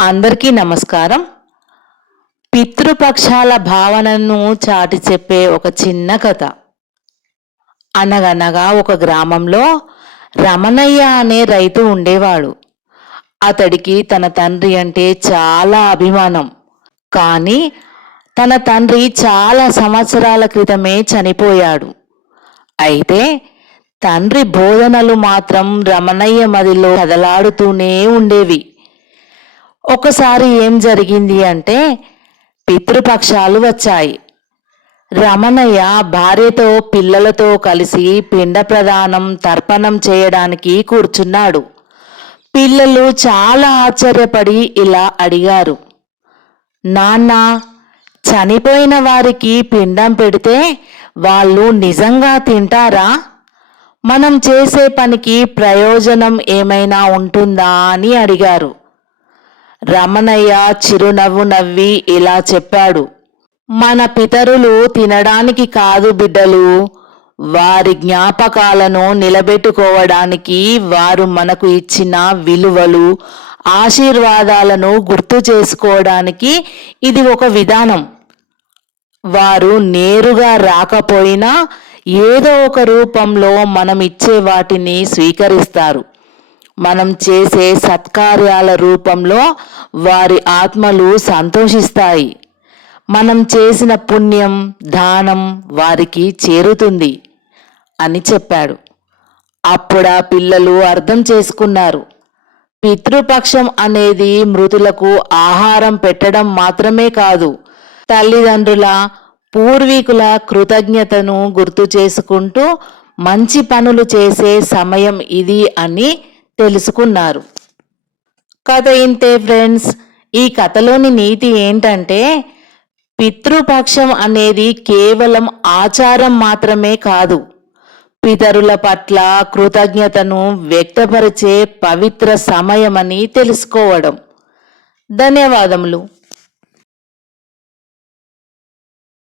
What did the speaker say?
అందరికీ నమస్కారం. పితృపక్షాల భావనను చాటి చెప్పే ఒక చిన్న కథ. అనగనగా ఒక గ్రామంలో రమణయ్య అనే రైతు ఉండేవాడు. అతడికి తన తండ్రి అంటే చాలా అభిమానం. కానీ తన తండ్రి చాలా సంవత్సరాల క్రితమే చనిపోయాడు. అయితే తండ్రి బోధనలు మాత్రం రమణయ్య మదిలో కదలాడుతూనే ఉండేవి. ఒకసారి ఏం జరిగింది అంటే పితృపక్షాలు వచ్చాయి. రమణయ్య భార్యతో పిల్లలతో కలిసి పిండ ప్రదానం తర్పణం చేయడానికి కూర్చున్నాడు. పిల్లలు చాలా ఆశ్చర్యపడి ఇలా అడిగారు. నాన్న చనిపోయిన వారికి పిండం పెడితే వాళ్ళు నిజంగా తింటారా? మనం చేసే పనికి ప్రయోజనం ఏమైనా ఉంటుందా? అని అడిగారు. రమణయ్య చిరునవ్వు నవ్వి ఇలా చెప్పాడు. మన పితరులు తినడానికి కాదు బిడ్డలు. వారి జ్ఞాపకాలను నిలబెట్టుకోవడానికి వారు మనకు ఇచ్చిన విలువలు ఆశీర్వాదాలను గుర్తు చేసుకోవడానికి ఇది ఒక విధానం. వారు నేరుగా రాకపోయినా ఏదో ఒక రూపంలో మనం ఇచ్చే వాటిని స్వీకరిస్తారు. మనం చేసే సత్కార్యాల రూపంలో వారి ఆత్మలు సంతోషిస్తాయి. మనం చేసిన పుణ్యం దానం వారికి చేరుతుంది అని చెప్పాడు. అప్పుడా పిల్లలు అర్థం చేసుకున్నారు. పితృపక్షం అనేది మృతులకు ఆహారం పెట్టడం మాత్రమే కాదు తల్లిదండ్రుల పూర్వీకుల కృతజ్ఞతను గుర్తు చేసుకుంటూ మంచి పనులు చేసే సమయం ఇది అని తెలుసుకున్నారు. కథ ఇంతే ఫ్రెండ్స్. ఈ కథలోని నీతి ఏంటంటే పితృపక్షం అనేది కేవలం ఆచారం మాత్రమే కాదు. పితరుల పట్ల కృతజ్ఞతను వ్యక్తపరిచే పవిత్ర సమయమని తెలుసుకోవడం. ధన్యవాదములు.